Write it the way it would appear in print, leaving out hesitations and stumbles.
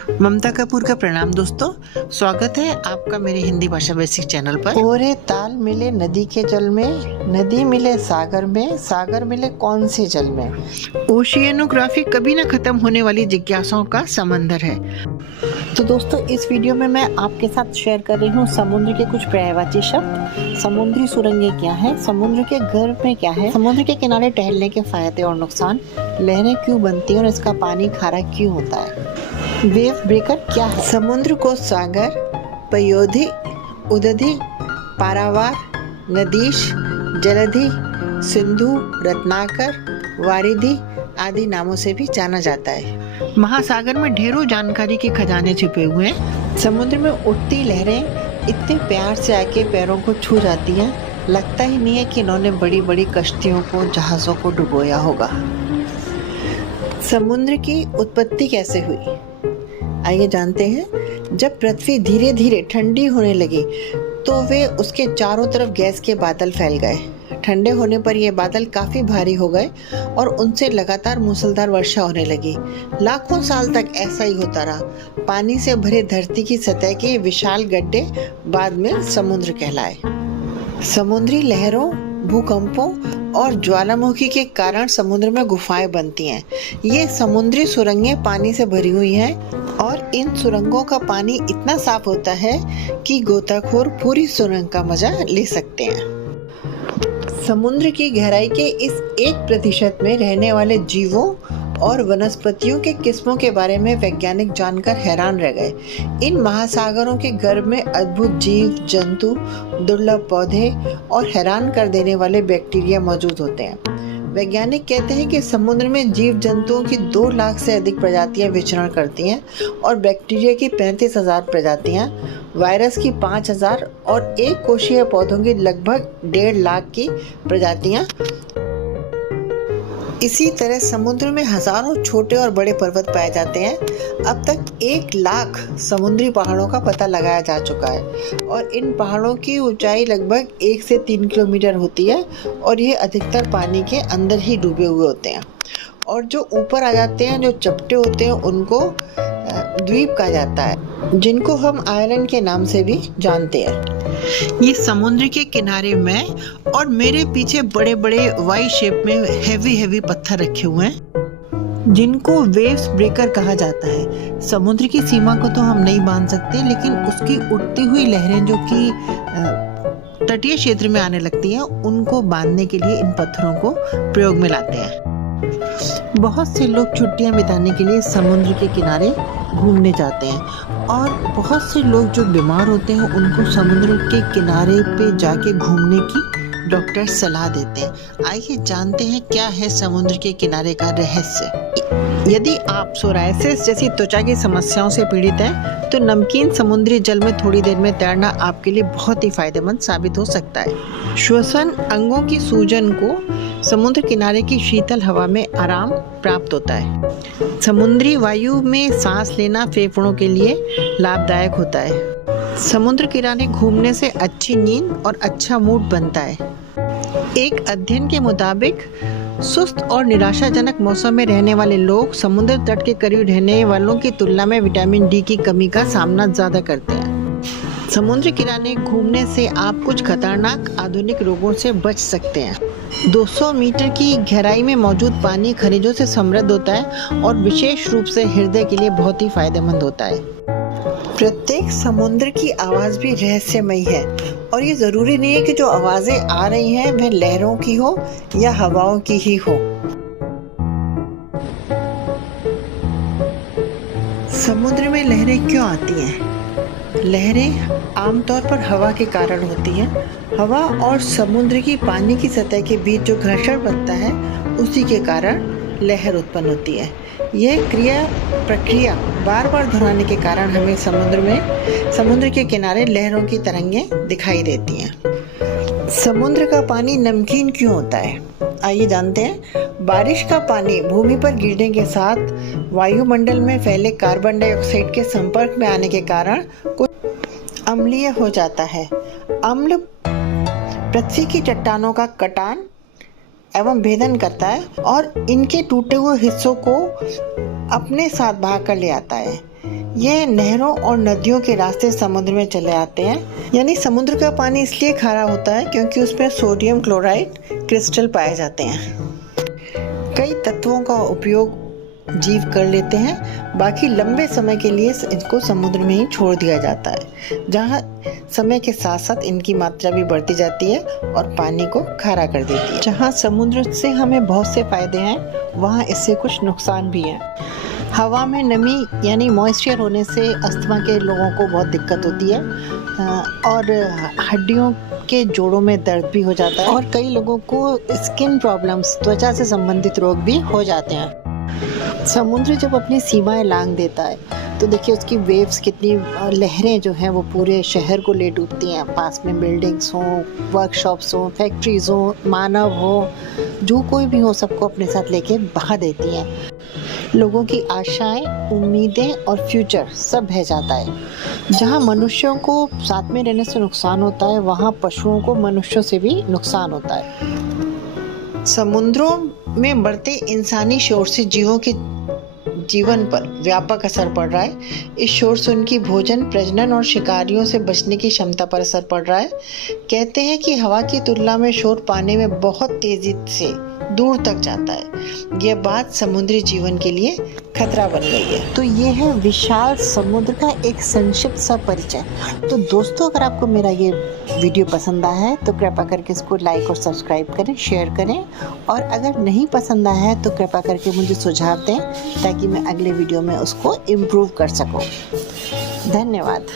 ममता कपूर का प्रणाम दोस्तों। स्वागत है आपका मेरे हिंदी भाषा बेसिक चैनल पर। ओरे ताल मिले नदी के जल में, नदी मिले सागर में, सागर मिले कौन से जल में। ओशियनोग्राफी कभी न खत्म होने वाली जिज्ञासाओं का समंदर है। तो दोस्तों इस वीडियो में मैं आपके साथ शेयर कर रही हूँ समुद्र के कुछ पर्यायवाची शब्द। समुद्री सुरंगें क्या है, समुद्र के गर्भ में क्या है, समुद्र के किनारे टहलने के फायदे और नुकसान, लहरें क्यों बनती हैं और इसका पानी खारा क्यों होता है, वेव ब्रेकर क्या है। समुद्र को सागर, पयोधि, उदधि, पारावार, नदीश, जलधि, सिंधु, रत्नाकर, वारिधि आदि नामों से भी जाना जाता है। महासागर में ढेरों जानकारी के खजाने छिपे हुए हैं। समुद्र में उठती लहरें इतने प्यार से आके पैरों को छू जाती हैं, लगता ही नहीं है कि इन्होंने बड़ी बड़ी कश्तियों को, जहाज़ों को डुबोया होगा। समुद्र की उत्पत्ति कैसे हुई, आइए जानते हैं। जब पृथ्वी धीरे धीरे ठंडी होने लगी तो वे उसके चारों तरफ गैस के बादल फैल गए। ठंडे होने पर ये बादल काफी भारी हो गए और उनसे लगातार मूसलाधार वर्षा होने लगी। लाखों साल तक ऐसा ही होता रहा। पानी से भरे धरती की सतह के विशाल गड्ढे बाद में समुद्र कहलाए। समुद्री लहरों, भूकंपों और ज्वालामुखी के कारण समुद्र में गुफाएं बनती हैं। ये समुद्री सुरंगें पानी से भरी हुई हैं और इन सुरंगों का पानी इतना साफ होता है कि गोताखोर पूरी सुरंग का मजा ले सकते हैं। समुद्र की गहराई के इस 1% में रहने वाले जीवों और वनस्पतियों के किस्मों के बारे में वैज्ञानिक जानकर हैरान रह गए। इन महासागरों के गर्भ में अद्भुत जीव जंतु, दुर्लभ पौधे और हैरान कर देने वाले बैक्टीरिया मौजूद होते हैं। वैज्ञानिक कहते हैं कि समुद्र में जीव जंतुओं की 2 लाख से अधिक प्रजातियां विचरण करती हैं और बैक्टीरिया की 35,000 प्रजातियां, वायरस की 5,000 और एक कोशीय पौधों की लगभग 1.5 लाख की प्रजातियां। इसी तरह समुद्र में हजारों छोटे और बड़े पर्वत पाए जाते हैं। अब तक 1 लाख समुद्री पहाड़ों का पता लगाया जा चुका है और इन पहाड़ों की ऊंचाई लगभग 1 से 3 किलोमीटर होती है और ये अधिकतर पानी के अंदर ही डूबे हुए होते हैं। और जो ऊपर आ जाते हैं, जो चपटे होते हैं, उनको द्वीप कहा जाता है, जिनको हम आइलैंड के नाम से भी जानते हैं। ये समुद्र के किनारे में और मेरे पीछे बड़े बड़े वाई शेप में हेवी पत्थर रखे हुए हैं, जिनको वेव्स ब्रेकर कहा जाता है। समुद्र की सीमा को तो हम नहीं बांध सकते, लेकिन उसकी उठती हुई लहरें जो कि तटीय क्षेत्र में आने लगती हैं, उनको बांधने के लिए इन पत्थरों को प्रयोग में लाते हैं। बहुत से लोग छुट्टियां बिताने के लिए समुद्र के किनारे घूमने जाते हैं और बहुत से लोग जो बीमार होते हैं उनको समुद्र के किनारे पे जाके घूमने की डॉक्टर सलाह देते हैं। आइए जानते हैं क्या है समुद्र के किनारे का रहस्य। यदि आप सोरायसिस जैसी त्वचा की समस्याओं से पीड़ित हैं तो नमकीन समुद्री जल में थोड़ी देर में तैरना आपके लिए बहुत ही फायदेमंद साबित हो सकता है। श्वसन अंगों की सूजन को समुद्र किनारे की शीतल हवा में आराम प्राप्त होता है। समुद्री वायु में सांस लेना फेफड़ों के लिए लाभदायक होता है। समुद्र किनारे घूमने से अच्छी नींद और अच्छा मूड बनता है। एक अध्ययन के मुताबिक सुस्त और निराशाजनक मौसम में रहने वाले लोग समुद्र तट के करीब रहने वालों की तुलना में विटामिन डी की कमी का सामना ज्यादा करते हैं। समुद्र किनारे घूमने से आप कुछ खतरनाक आधुनिक रोगों से बच सकते हैं। 200 मीटर की गहराई में मौजूद पानी खनिजों से समृद्ध होता है और विशेष रूप से हृदय के लिए बहुत ही फायदेमंद होता है। प्रत्येक समुद्र की आवाज भी रहस्यमयी है और ये जरूरी नहीं है कि जो आवाजें आ रही हैं वह लहरों की हो या हवाओं की ही हो। समुद्र में लहरें क्यों आती हैं? लहरें आमतौर पर हवा के कारण होती हैं। हवा और समुद्र की पानी की सतह के बीच जो घर्षण बनता है, उसी के कारण लहर उत्पन्न होती है। यह प्रक्रिया बार बार दोहराने के कारण हमें समुद्र के किनारे लहरों की तरंगें दिखाई देती हैं। समुद्र का पानी नमकीन क्यों होता है? आइए जानते हैं। बारिश का पानी भूमि पर गिरने के साथ वायुमंडल में फैले कार्बन डाइऑक्साइड के संपर्क में आने के कारण कुछ अम्लीय हो जाता है। अम्ल पृथ्वी की चट्टानों का कटान एवं भेदन करता है और इनके टूटे हुए हिस्सों को अपने साथ बहा कर ले आता है। ये नहरों और नदियों के रास्ते समुद्र में चले आते हैं। यानी समुद्र का पानी इसलिए खारा होता है क्योंकि उसमें सोडियम क्लोराइड क्रिस्टल पाए जाते हैं। कई तत्वों का उपयोग जीव कर लेते हैं, बाकी लंबे समय के लिए इनको समुद्र में ही छोड़ दिया जाता है, जहाँ समय के साथ साथ इनकी मात्रा भी बढ़ती जाती है और पानी को खारा कर देती है। जहाँ समुद्र से हमें बहुत से फायदे हैं, वहाँ इससे कुछ नुकसान भी हैं। हवा में नमी यानी मॉइस्चर होने से अस्थमा के लोगों को बहुत दिक्कत होती है और हड्डियों के जोड़ों में दर्द भी हो जाता है और कई लोगों को स्किन प्रॉब्लम्स, त्वचा से संबंधित रोग भी हो जाते हैं। समुद्र जब अपनी सीमाएं लांघ देता है तो देखिए उसकी वेव्स कितनी, लहरें जो हैं वो पूरे शहर को ले डूबती हैं। पास में बिल्डिंग्स हों, वर्कशॉप्स हों, फैक्ट्रीज हों, मानव हो, जो कोई भी हो, सबको अपने साथ लेके बहा देती हैं। लोगों की आशाएं, उम्मीदें और फ्यूचर सब बह जाता है। जहां मनुष्यों को साथ में रहने से नुकसान होता है, वहां पशुओं को मनुष्यों से भी नुकसान होता है। समुद्रों में बढ़ते इंसानी शोर से जीवों के जीवन पर व्यापक असर पड़ रहा है। इस शोर से उनकी भोजन, प्रजनन और शिकारियों से बचने की क्षमता पर असर पड़ रहा है। कहते हैं कि हवा की तुलना में शोर पानी में बहुत तेजी से दूर तक जाता है। यह बात समुद्री जीवन के लिए खतरा बन गई है। तो ये है विशाल समुद्र का एक संक्षिप्त सा परिचय। तो दोस्तों, अगर आपको मेरा ये वीडियो पसंद आया है तो कृपया करके इसको लाइक और सब्सक्राइब करें, शेयर करें, और अगर नहीं पसंद आया है तो कृपया करके मुझे सुझाव दें ताकि मैं अगले वीडियो में उसको इम्प्रूव कर सकूं। धन्यवाद।